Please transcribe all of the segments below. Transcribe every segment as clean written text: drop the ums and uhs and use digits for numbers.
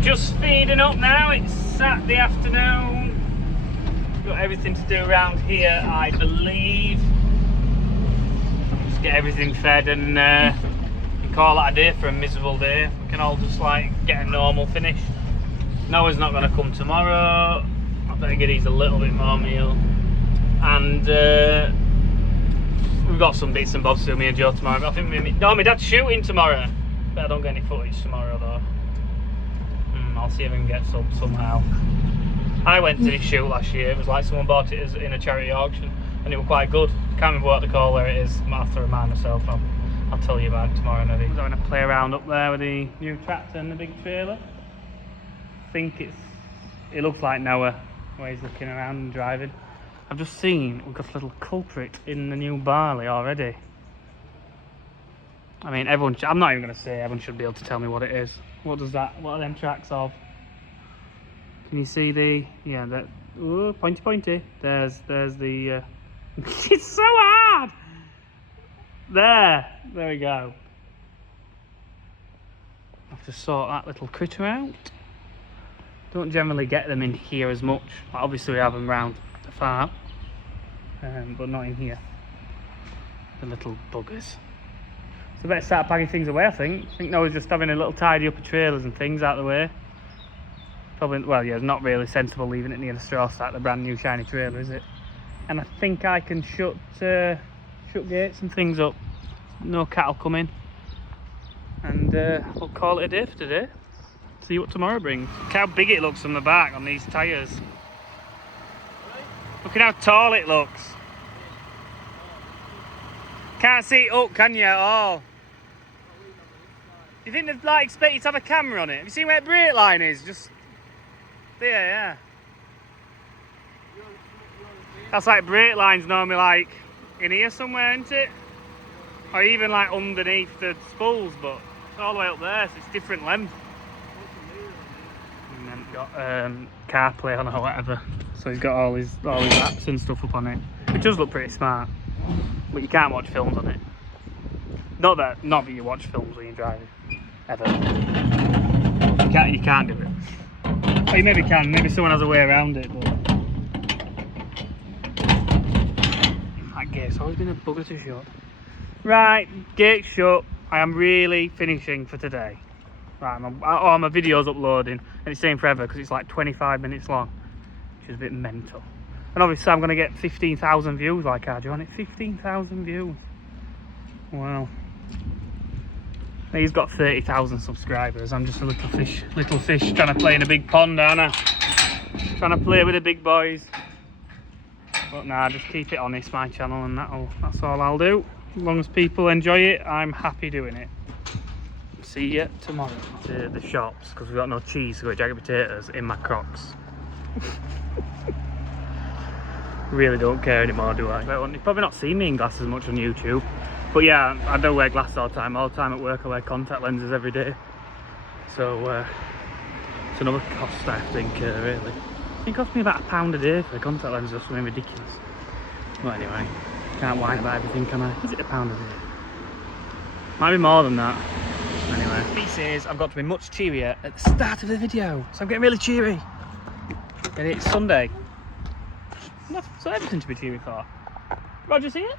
Just feeding up now. It's Saturday afternoon. Got everything to do around here, I believe. Just get everything fed and call that a day for a miserable day. We can all just like get a normal finish. Noah's not going to come tomorrow. I better get these a little bit more meal. And we've got some bits and bobs to do, me and Joe tomorrow. I think my dad's shooting tomorrow. But I don't get any footage tomorrow though. I'll see if I can get some somehow. I went to this shoot last year. It was like someone bought it in a charity auction, and it was quite good. Can't remember what the call where it is. I might have to remind myself. I'll tell you about it tomorrow. Maybe. I'm going to play around up there with the new tractor and the big trailer. I think it looks like Noah where he's looking around and driving. I've just seen we've got a little culprit in the new barley already. I mean, everyone. I'm not even going to say. Everyone should be able to tell me what it is. What does that? What are them tracks of? Can you see the? Yeah, that. Ooh, pointy. There's the. It's so hard. There we go. I have to sort that little critter out. Don't generally get them in here as much. Obviously, we have them round the farm, but not in here. The little buggers. So I better start packing things away, I think. Noah's just having a little tidy up of trailers and things out of the way. Probably, well, yeah, it's not really sensible leaving it near the straw stack, the brand new shiny trailer, is it? And I think I can shut gates and things up. No cattle coming. And we'll call it a day for today. See what tomorrow brings. Look how big it looks from the back on these tyres. Look at how tall it looks. Can't see it up, can you, at all? Do you think they'd like expect you to have a camera on it? Have you seen where the brake line is? Just there, yeah. That's like brake lines normally like in here somewhere, isn't it? Or even like underneath the spools, but it's all the way up there, so it's different length. And then got CarPlay on or whatever. So he's got all his apps and stuff up on it. It does look pretty smart. But you can't watch films on it. Not that you watch films when you're driving. Ever. You can't do it. Or you maybe can, maybe someone has a way around it, but that gate's always been a bugger to shut. Right, gate shut. I am really finishing for today. Right, my video's uploading and it's staying forever because it's like 25 minutes long, which is a bit mental. And obviously I'm going to get 15,000 views like I do on it. 15,000 views. Wow. He's got 30,000 subscribers. I'm just a little fish trying to play in a big pond, aren't I? Trying to play with the big boys. But nah, just keep it honest, my channel, and that's all I'll do. As long as people enjoy it, I'm happy doing it. See you tomorrow. To the shops, because we've got no cheese, so we've got jagged potatoes in my Crocs. Really don't care anymore, do I? You've probably not seen me in glasses much on YouTube, but yeah, I don't wear glasses all the time at work. I wear contact lenses every day, so it's another cost I have to incur, really. It costs me about £1 a day for the contact lenses or something ridiculous. But anyway, can't whine about everything, can I? Is it £1 a day? Might be more than that. Anyway, he says I've got to be much cheerier at the start of the video, so I'm getting really cheery. And it's Sunday. So everything to be cheery for. Roger, see it?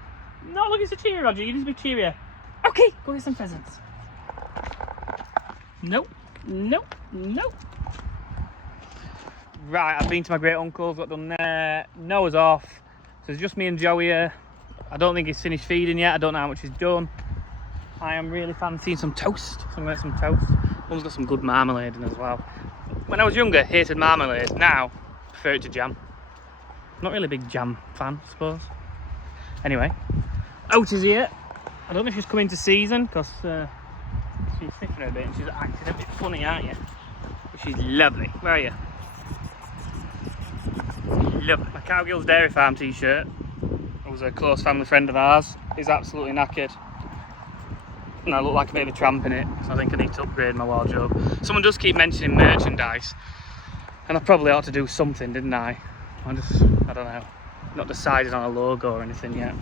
No, look, it's a cheery, Roger. You need to be cheerier. Okay, go get some pheasants. Nope. Right, I've been to my great uncle's, got done there. Noah's off. So it's just me and Joey here. I don't think he's finished feeding yet. I don't know how much he's done. I am really fancying some toast. So I'm going to get some toast. Mum's got some good marmalade in as well. When I was younger, hated marmalade. Now, prefer it to jam. Not really a big jam fan, I suppose. Anyway, Oat is here. I don't know if she's coming to season because she's sniffing a bit and she's acting a bit funny, aren't you? But she's lovely. Where are you? Lovely. My Cowgirls Dairy Farm t-shirt. It was a close family friend of ours. He's absolutely knackered. And I look like a bit of a tramp in it, so I think I need to upgrade my wardrobe. Someone does keep mentioning merchandise, and I probably ought to do something, didn't I? I don't know. Not decided on a logo or anything yet.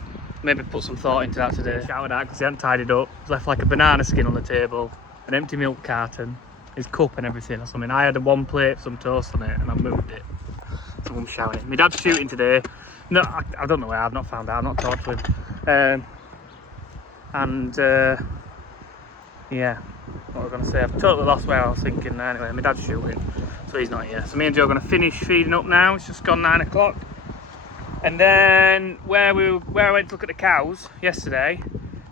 Maybe put some thought into that today. Shouted out because he hadn't tidied up. He's left like a banana skin on the table, an empty milk carton, his cup and everything or something. I had a one plate, some toast on it, and I moved it. Someone's shouting. My dad's shooting today. No, I don't know where. I've not found out. I've not talked to him. Yeah, what was I going to say? I've totally lost where I was thinking. Anyway, my dad's shooting, so he's not here. So me and Joe are going to finish feeding up now. It's just gone 9 o'clock. And then where I went to look at the cows yesterday,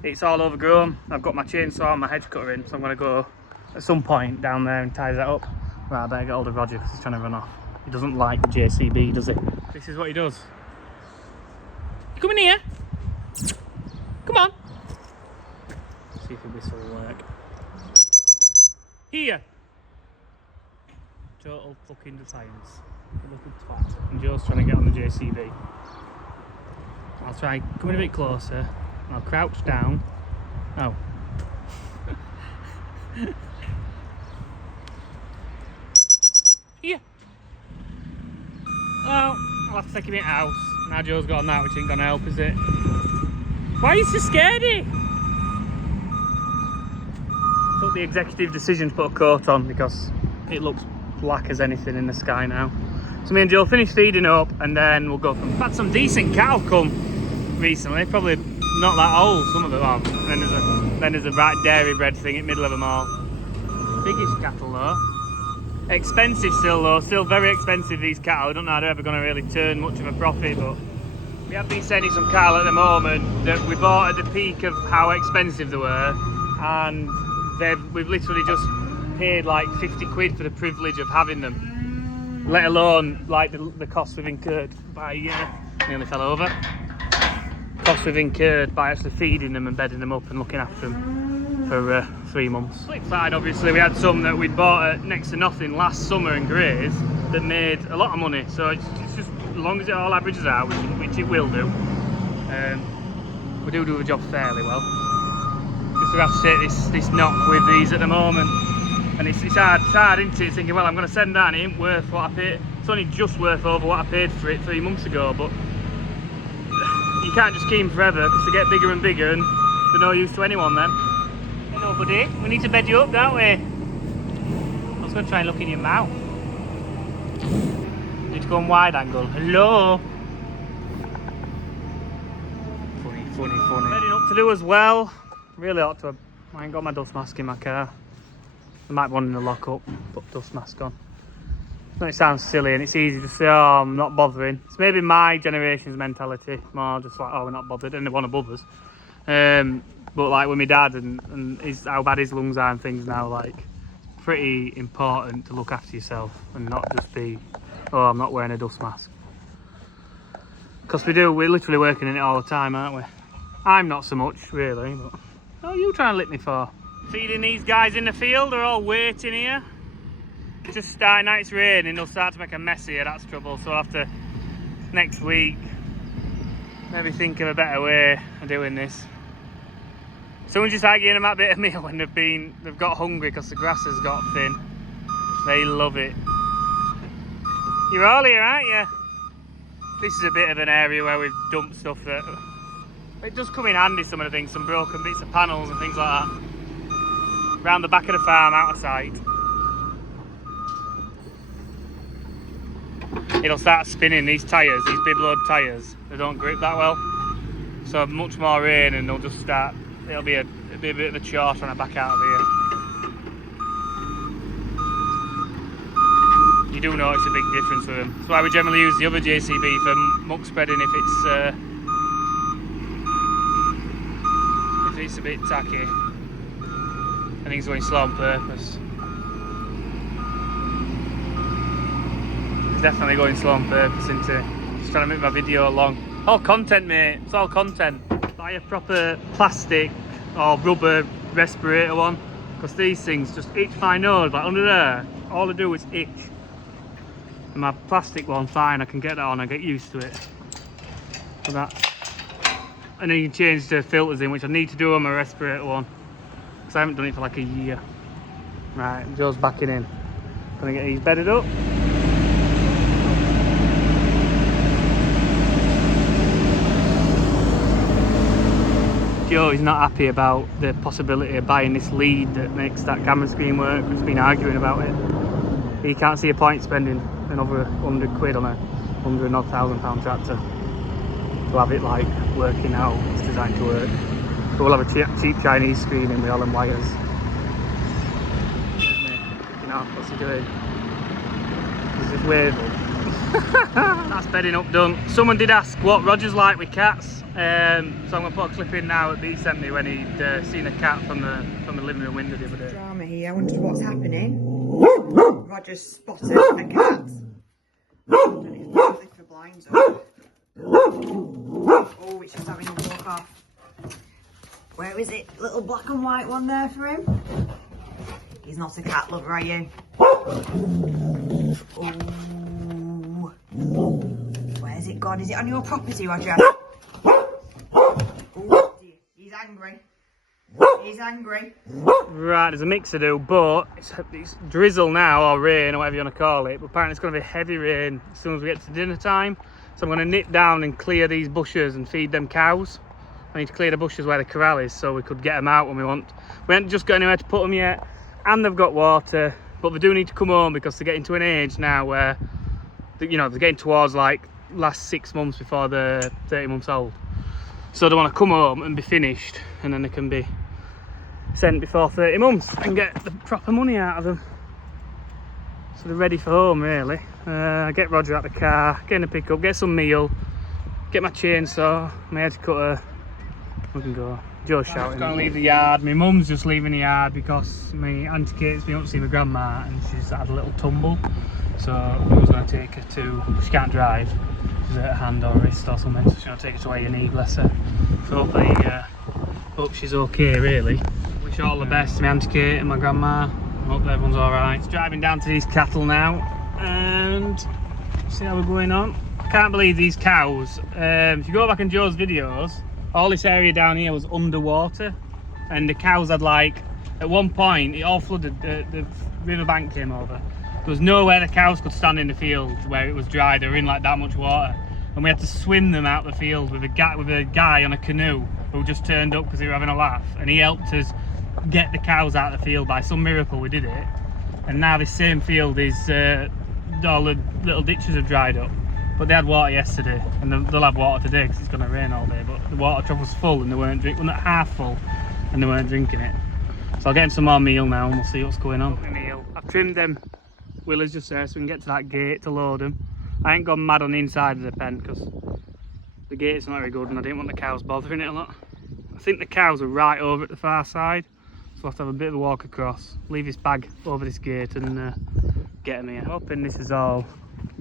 it's all overgrown. I've got my chainsaw and my hedge cutter in, so I'm going to go at some point down there and tie that up. Right, I better get hold of Roger because he's trying to run off. He doesn't like the JCB, does he? This is what he does. You coming here? Come on. See if the whistle will work. Here. Total fucking defiance. A little twat. And Joe's trying to get on the JCB. I'll try coming a bit closer. I'll crouch down. Oh. Here. Well, I'll have to take him in the house. Now Joe's got on that, which ain't gonna help, is it? Why are you so scaredy? Took the executive decision to put a coat on because it looks black as anything in the sky now. So me and Joe finish feeding up and then we'll go from. We've had some decent cattle come recently, probably not that old, some of them are. Then there's a right dairy bred thing in the middle of them all. Biggest cattle though. Expensive still though, still very expensive these cattle. I don't know how they're ever going to really turn much of a profit, but we have been sending some cattle at the moment that we bought at the peak of how expensive they were, and we've literally just paid like 50 quid for the privilege of having them, let alone like the cost we've incurred by, nearly fell over, cost we've incurred by actually feeding them and bedding them up and looking after them for 3 months. Flip side, obviously, we had some that we'd bought at next to nothing last summer in Grays that made a lot of money, so it's just, as long as it all averages out, which it will do, we do the job fairly well. Just we have to take this knock with these at the moment, and it's hard, isn't it? Thinking, well, I'm going to send that and it ain't worth what I paid. It's only just worth over what I paid for it 3 months ago, but you can't just keep them forever because they get bigger and bigger and they're no use to anyone then. Hey, nobody, we need to bed you up, don't we? I was going to try and look in your mouth. Need to go on wide angle. Hello. Funny. Bedding up to do as well. Really ought to have. I ain't got my dust mask in my car. I might want to lock up, put dust mask on. No, it sounds silly and it's easy to say, oh, I'm not bothering. It's maybe my generation's mentality, more just like, oh, we're not bothered, and they want above us. But like with my dad and how bad his lungs are and things now, like, pretty important to look after yourself and not just be, oh, I'm not wearing a dust mask. Because we're literally working in it all the time, aren't we? I'm not so much, really, but... What are you trying to lick me for? Feeding these guys in the field, they're all waiting here. It's just starting out, it's raining, they'll start to make a mess here, that's trouble. So I'll have to, next week, maybe think of a better way of doing this. Someone just like giving them that bit of meal when they've got hungry because the grass has got thin. They love it. You're all here, aren't you? This is a bit of an area where we've dumped stuff that... It does come in handy, some of the things, some broken bits of panels and things like that. Round the back of the farm, out of sight. It'll start spinning, these tyres, these big load tyres, they don't grip that well. So much more rain and they'll just start, it'll be a bit of a chore trying to back out of here. You do notice a big difference with them. That's why we generally use the other JCB for muck spreading if it's a bit tacky. I think it's going slow on purpose. It's definitely going slow on purpose, isn't it? Just trying to make my video long. All content, mate. It's all content. Buy a proper plastic or rubber respirator one, because these things just itch my nose, like under there. All I do is itch. And my plastic one, fine, I can get that on, I get used to it. So that. And then you can change the filters in, which I need to do on my respirator one, because I haven't done it for like a year. Right, Joe's backing in. Gonna get these bedded up. Joe is not happy about the possibility of buying this lead that makes that camera screen work. We've been arguing about it. He can't see a point spending another 100 quid on a £100,000 tractor to have it like working out. It's designed to work. But we'll have a cheap Chinese screen in with all them wires. You know, what's he doing? He's just waving. That's bedding up done. Someone did ask what Roger's like with cats. So I'm going to put a clip in now that he sent me when he'd seen a cat from the living room window the other day. Drama here, I wondered what's happening. Roger's spotted a cat. And it's lift the blinds up. Oh, it's just having a walk off. Where is it? Little black and white one there for him. He's not a cat lover, are you? Oh. Where's it gone? Is it on your property, Roger? Oh, he's angry. He's angry. Right, there's a mix to do, but it's drizzle now, or rain, or whatever you want to call it. But apparently it's going to be heavy rain as soon as we get to dinner time. So I'm going to nip down and clear these bushes and feed them cows. I need to clear the bushes where the corral is so we could get them out when we want. We haven't just got anywhere to put them yet, and they've got water, but they do need to come home because they're getting to an age now where, you know, they're getting towards like last 6 months before they're 30 months old. So they want to come home and be finished, and then they can be sent before 30 months and get the proper money out of them. So they're ready for home, really. Get Roger out the car, get in the pickup, get some meal, get my chainsaw, my edge cutter. We can go. Joe's shouting. I'm just going to leave the yard. My mum's just leaving the yard because my Auntie Kate's been up to see my grandma and she's had a little tumble. So we was going to take her to, she can't drive, she's hurt her hand or wrist or something, so she's going to take her to A&E, bless her. So hopefully, hope she's okay, really. Wish her all the best to my Auntie Kate and my grandma. Hope everyone's alright. Driving down to these cattle now and see how we're going on. I can't believe these cows. If you go back in Joe's videos, all this area down here was underwater, and the cows had like, at one point it all flooded, the riverbank came over. There was nowhere the cows could stand in the field where it was dry. They were in like that much water, and we had to swim them out the field with a guy on a canoe who just turned up because he was having a laugh, and he helped us get the cows out of the field. By some miracle we did it, and now this same field is all the little ditches have dried up, but they had water yesterday, and they'll have water today because it's going to rain all day. But the water trough was full and they weren't drinking, well, not half full, and they weren't drinking it. So I'll get them some more meal now and we'll see what's going on. Meal. I've trimmed them willows just there so we can get to that gate to load them. I ain't gone mad on the inside of the pen because the gate's not very good and I didn't want the cows bothering it a lot. I think the cows are right over at the far side, so I'll have to have a bit of a walk across, leave this bag over this gate and get them here. I'm hoping this is all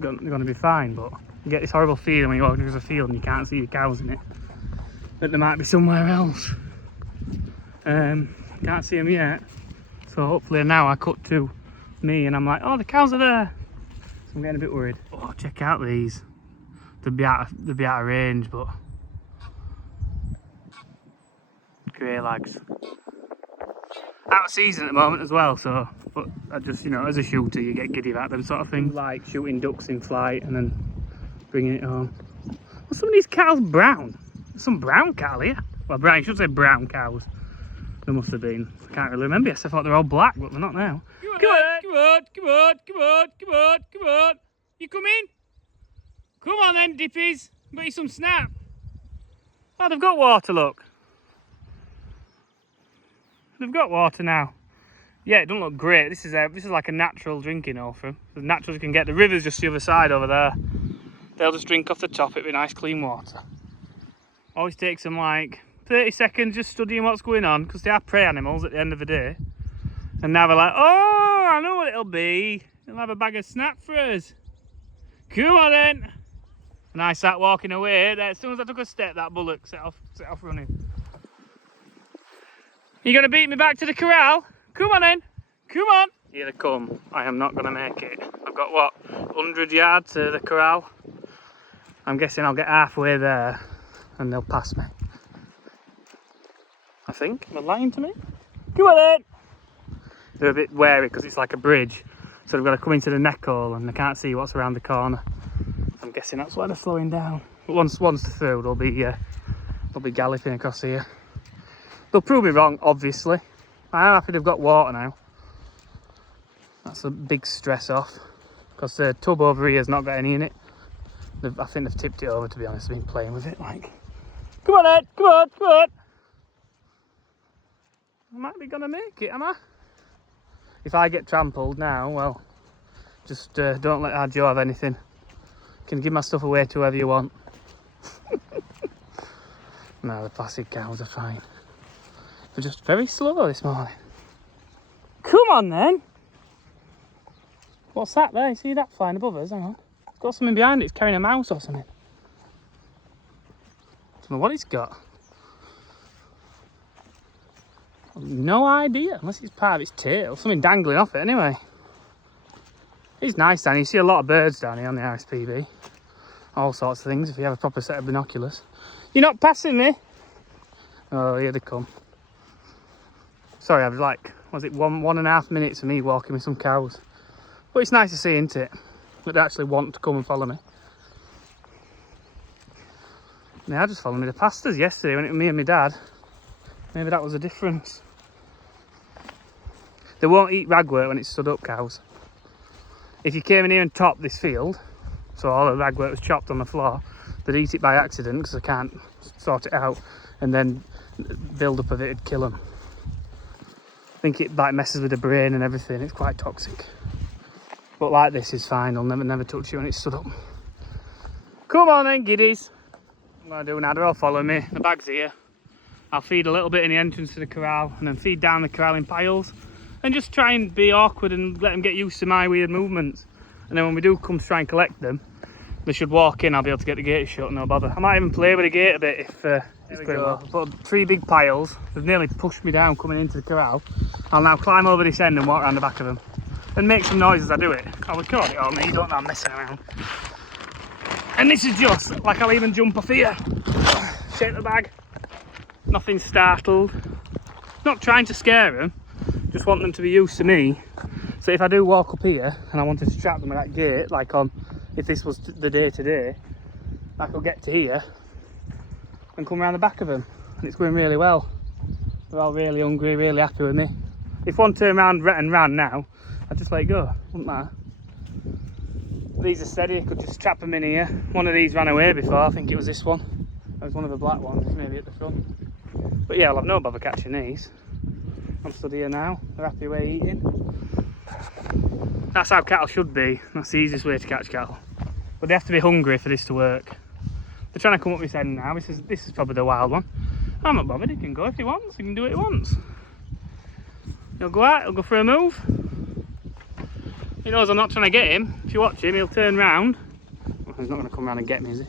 going to be fine, but you get this horrible feeling when you walk across a field and you can't see the cows in it, that there might be somewhere else. Can't see them yet, so hopefully now I cut to me and I'm like, oh, the cows are there. So I'm getting a bit worried. Oh, check out these. They'll be out of range, but grey lags. Out of season at the moment as well, so, but I just, you know, as a shooter you get giddy about them sort of things, like shooting ducks in flight and then bringing it home. Well, some of these cows brown. There's some brown cattle here. Well, brown, I should say brown cows. There must have been. I can't really remember. Yes, I thought they're all black, but they're not now. Come on. You coming? Come on then, dippies. Got you some snap. Oh, they've got water, look. They've got water now. Yeah, it doesn't look great. This is like a natural drinking hole for them. As natural as you can get. The river's just the other side over there. They'll just drink off the top. It'll be nice clean water. Always takes them like 30 seconds just studying what's going on, because they are prey animals at the end of the day. And now they're like, oh, I know what it'll be. It'll have a bag of snap for us. Come on then. And I sat walking away. As soon as I took a step, that bullock set off running. You gonna beat me back to the corral? Come on then. Come on. Here they come. I am not gonna make it. I've got what, 100 yards to the corral. I'm guessing I'll get halfway there and they'll pass me. I think. Am I lying to me? Come on then. They're a bit wary because it's like a bridge, so they've got to come into the neck hole and they can't see what's around the corner. I'm guessing that's why they're slowing down. But once they're through, they'll be galloping across here. They'll prove me wrong, obviously. I am happy they've got water now. That's a big stress off. Because the tub over here has not got any in it. I think they've tipped it over, to be honest. I've been playing with it, like... Come on, Ed! Come on, come on! I might be gonna make it, am I? If I get trampled now, well... Just don't let our Joe have anything. You can give my stuff away to whoever you want. No, the plastic cows are fine. They're just very slow this morning. Come on then! What's that there? You see that flying above us? Hang on. It's got something behind it. It's carrying a mouse or something. I don't know what it's got. No idea, unless it's part of its tail. Something dangling off it anyway. It's nice down here. You see a lot of birds down here on the RSPB. All sorts of things if you have a proper set of binoculars. You're not passing me? Oh, here they come. Sorry, I was like, was it 1.5 minutes of me walking with some cows? But it's nice to see, isn't it? That they actually want to come and follow me. They are just following me. They passed us yesterday when it was me and my dad. Maybe that was the difference. They won't eat ragwort when it's stood up, cows. If you came in here and topped this field, so all the ragwort was chopped on the floor, they'd eat it by accident because they can't sort it out, and then build up of it would kill them. I think it like messes with the brain and everything. It's quite toxic. But like this is fine. They'll never touch you when it's stood up. Come on then, giddies. I'm gonna do now. They're all following me. The bag's here. I'll feed a little bit in the entrance to the corral and then feed down the corral in piles. And just try and be awkward and let them get used to my weird movements. And then when we do come to try and collect them, they should walk in. I'll be able to get the gate shut, no bother. I might even play with the gate a bit if it's going well. I've put 3 big piles. They've nearly pushed me down coming into the corral. I'll now climb over this end and walk around the back of them. And make some noise as I do it. I'll record it on me, you don't know I'm messing around. And this is just, like I'll even jump off here. Shake the bag. Nothing startled. Not trying to scare them. Just want them to be used to me. So if I do walk up here and I wanted to trap them with that gate, like on, if this was the day today, I could get to here and come around the back of them. And it's going really well. They're all really hungry, really happy with me. If one turned around and ran now, I'd just let it go, wouldn't matter. These are steady, I could just trap them in here. One of these ran away before, I think it was this one. It was one of the black ones, maybe at the front. But yeah, I'll have no bother catching these. I'm stood here now, they're happy way eating. That's how cattle should be, that's the easiest way to catch cattle. But they have to be hungry for this to work. They're trying to come up this end now, this is probably the wild one. I'm not bothered, he can go if he wants, he can do what he wants. He'll go out, he'll go for a move. He knows I'm not trying to get him. If you watch him, he'll turn round. Well, he's not going to come round and get me, is he?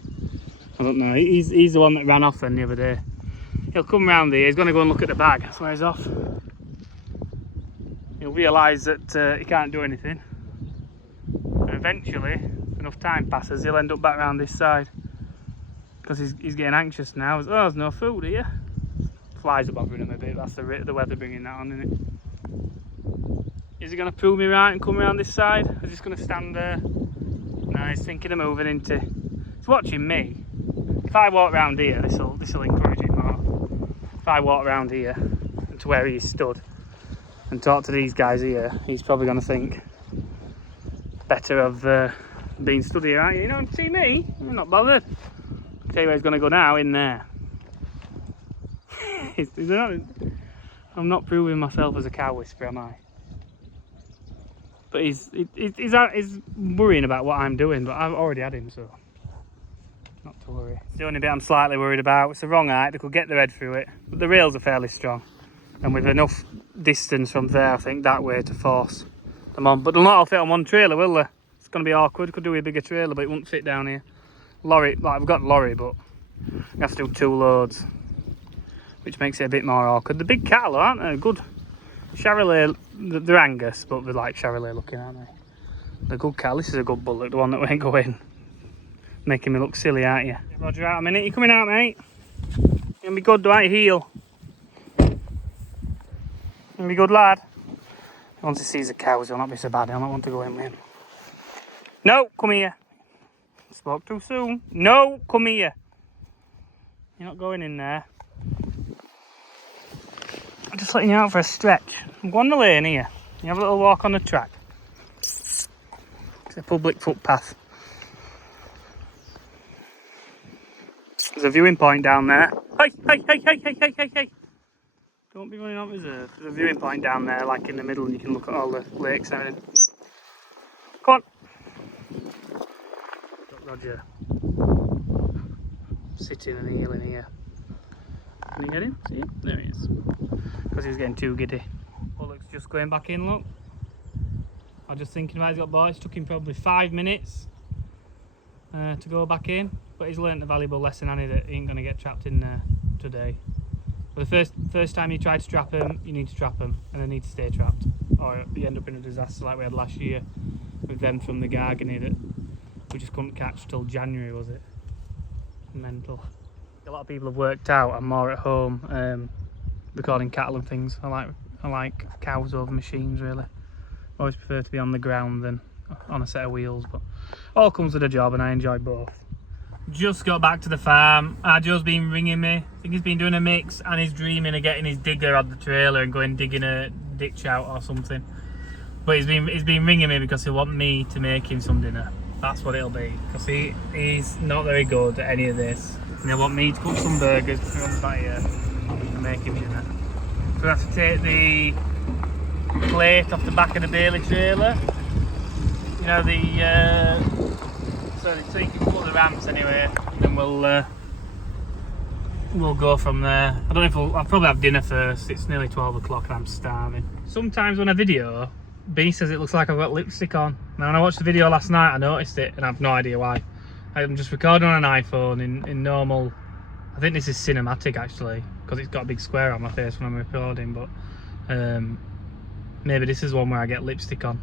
I don't know. He's the one that ran off then the other day. He'll come round here. He's going to go and look at the bag. That's where he's off. He'll realise that he can't do anything. And eventually, enough time passes, he'll end up back round this side. Because he's getting anxious now. Oh, there's no food here. Flies are bothering him a bit. That's the weather bringing that on, isn't it? Is he going to prove me right and come around this side? Or is he just going to stand there? No, he's thinking of moving into... He's watching me. If I walk round here, this'll encourage it more. If I walk round here to where he stood and talk to these guys here, he's probably going to think better of being stood here, aren't you? You don't see me? I'm not bothered. I'll tell you where he's going to go now, in there. I'm not proving myself as a cow whisperer, am I? But he's worrying about what I'm doing, but I've already had him, so not to worry. It's the only bit I'm slightly worried about. It's the wrong height, they could get their head through it. But the rails are fairly strong. And with enough distance from there, I think, that way to force them on. But they'll not all fit on one trailer, will they? It's going to be awkward. Could do with a bigger trailer, but it wouldn't fit down here. Lorry, like we've got a lorry, but we have to do 2 loads, which makes it a bit more awkward. The big cattle, aren't they? Good. Charolais, they're Angus, but they're like Charolais looking, aren't they? They're good cattle. This is a good bullock, the one that won't go in. Making me look silly, aren't you? Roger, out a minute. You coming out, mate? You gonna be good, don't you? Heel. You gonna be good, lad? Once he sees the cows, he'll not be so bad. He'll not want to go in with him. No, come here. Spoke too soon. No, come here. You're not going in there. just letting you out for a stretch. Go on the lane here. You have a little walk on the track. It's a public footpath. There's a viewing point down there. Hey, hey, hey, hey, hey, hey, hey, hey. Don't be running on reserve. There's a viewing point down there, like in the middle, and you can look at all the lakes and everything. Come on. Got Roger sitting and healing here. Can you get him? See him? There he is. Because he was getting too giddy. Bullock's just going back in, look. I was just thinking about he's got boys. It took him probably 5 minutes to go back in. But he's learnt a valuable lesson, hasn't he, that he ain't going to get trapped in there today. But the first time you try to trap him, you need to trap him, and they need to stay trapped. Or you end up in a disaster like we had last year with them from the Gargany that we just couldn't catch till January, was it? Mental. A lot of people have worked out I'm more at home recording cattle and things. I like cows over machines, really. I always prefer to be on the ground than on a set of wheels, but all comes with a job and I enjoy both. Just got back to the farm. Joe's been ringing me. I think he's been doing a mix and he's dreaming of getting his digger on the trailer and going digging a ditch out or something. But he's been ringing me because he'll want me to make him some dinner. That's what it'll be, because he's not very good at any of this. And he'll want me to cook some burgers for him back here and make him dinner. So we have to take the plate off the back of the Bailey trailer. You know, so you can put the ramps anyway, and then we'll go from there. I don't know if I'll probably have dinner first. It's nearly 12 o'clock and I'm starving. Sometimes on a video, B says it looks like I've got lipstick on. Now when I watched the video last night, I noticed it and I have no idea why. I'm just recording on an iPhone in normal. I think this is cinematic actually, because it's got a big square on my face when I'm recording, but maybe this is one where I get lipstick on.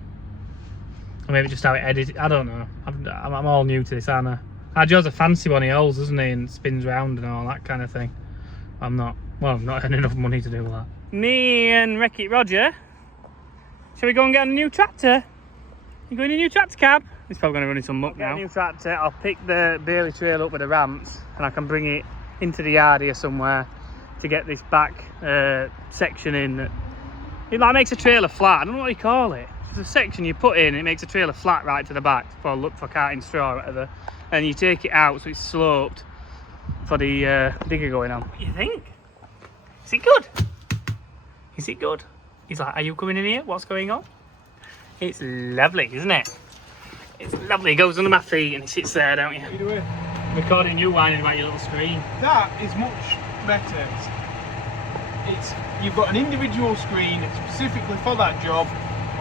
Or maybe just how it edited. I don't know. I'm all new to this, aren't I? Joe's a fancy one, he holds, doesn't he, and spins round and all that kind of thing. I'm not earning enough money to do that. Me and Wreck-It Roger, shall we go and get a new tractor? You going in a new tractor cab? He's probably going to run in some muck now. Get a new tractor, I'll pick the Bailey trail up with the ramps and I can bring it into the yard here somewhere to get this back section in. It like makes a trailer flat, I don't know what you call it. There's a section you put in, it makes a trailer flat right to the back for carting straw or whatever, and you take it out so it's sloped for the digger going on. What do you think? Is it good? Is it good? He's like, are you coming in here? What's going on? It's lovely, isn't it? It's lovely. It goes under my feet and it sits there, don't you? What are you doing? Recording you whining about your little screen. That is much better. You've got an individual screen specifically for that job.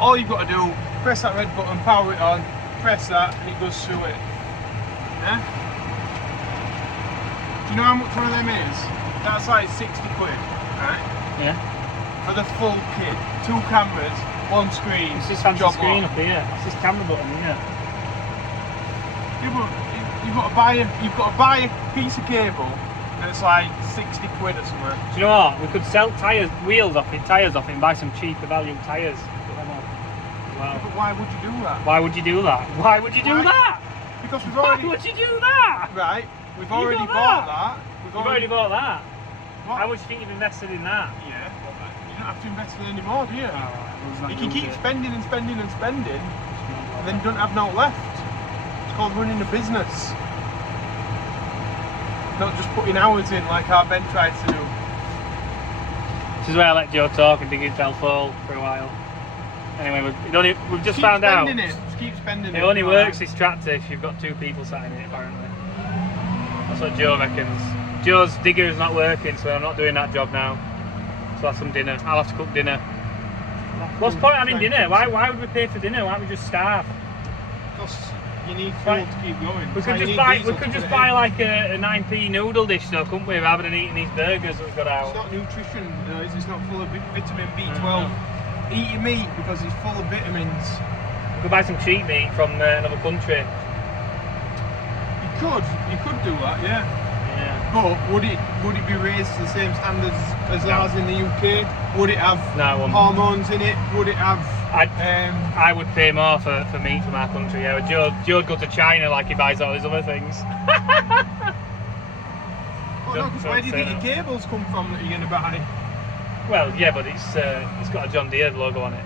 All you've got to do, press that red button, power it on, press that, and it goes through it. Yeah? Do you know how much one of them is? That's like 60 quid, right? Yeah. For the full kit, 2 cameras, 1 screen. It's this fancy screen up here. It's this camera button, isn't it? Yeah, but you've got to buy a piece of cable, and it's like 60 quid or something. Do you know what? We could sell tyres off it, and buy some cheaper value tyres. Wow. But why would you do that? Why would you do that? Why would you do that? Because we've already... Why would you do that? Right, we've already bought that. You've already bought that? What? How much do you think you've invested in that? Yeah, you don't have to invest in any more, do you? Right. You can keep spending and spending and spending, and then don't have no left. It's called running a business. Not just putting hours in like our Ben tried to do. This is where I let Joe talk and dig himself fall for a while. Anyway, we've just found out. Just keep spending it. It only works this tractor if you've got 2 people sat in it, apparently. That's what Joe reckons. Joe's digger is not working, so I'm not doing that job now. So I'll have some dinner. I'll have to cook dinner. What's the point of having dinner? Why would we pay for dinner? Why don't we just starve? Because you need fuel to keep going. We could just buy like a 9p noodle dish though, couldn't we, rather than eating these burgers that we've got out. It's not nutrition, it's not full of vitamin B12. Eat your meat because it's full of vitamins. We could buy some cheap meat from another country. You could do that, yeah. But would it be raised to the same standards as ours in the UK? Would it have hormones in it? Would it have... I would pay more for meat from our country, yeah. Joe'd go to China like he buys all his other things. Well, no, because where do you think your cables come from that you're going to buy? Well, yeah, but it's got a John Deere logo on it.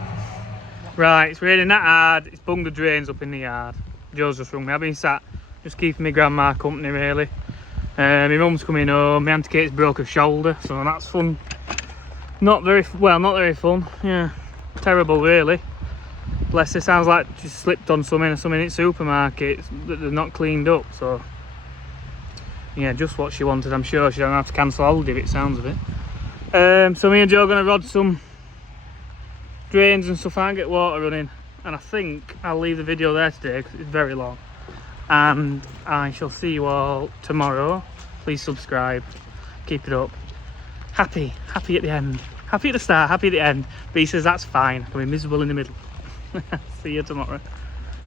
Right, it's raining that hard. It's bunged the drains up in the yard. Joe's just rung me. I've been sat just keeping my grandma company, really. My mum's coming home. My Auntie Kate's broke her shoulder, so that's fun. Not very fun. Yeah, terrible, really. Bless her, sounds like she slipped on something in supermarkets that they're not cleaned up. So yeah, just what she wanted. I'm sure she don't have to cancel holiday if it sounds of it. So me and Joe are going to rod some drains and stuff and get water running, and I think I'll leave the video there today because it's very long, and I shall see you all tomorrow. Please subscribe, keep it up. Happy at the end, happy at the start, happy at the end, but he says that's fine, I can be miserable in the middle. See you tomorrow.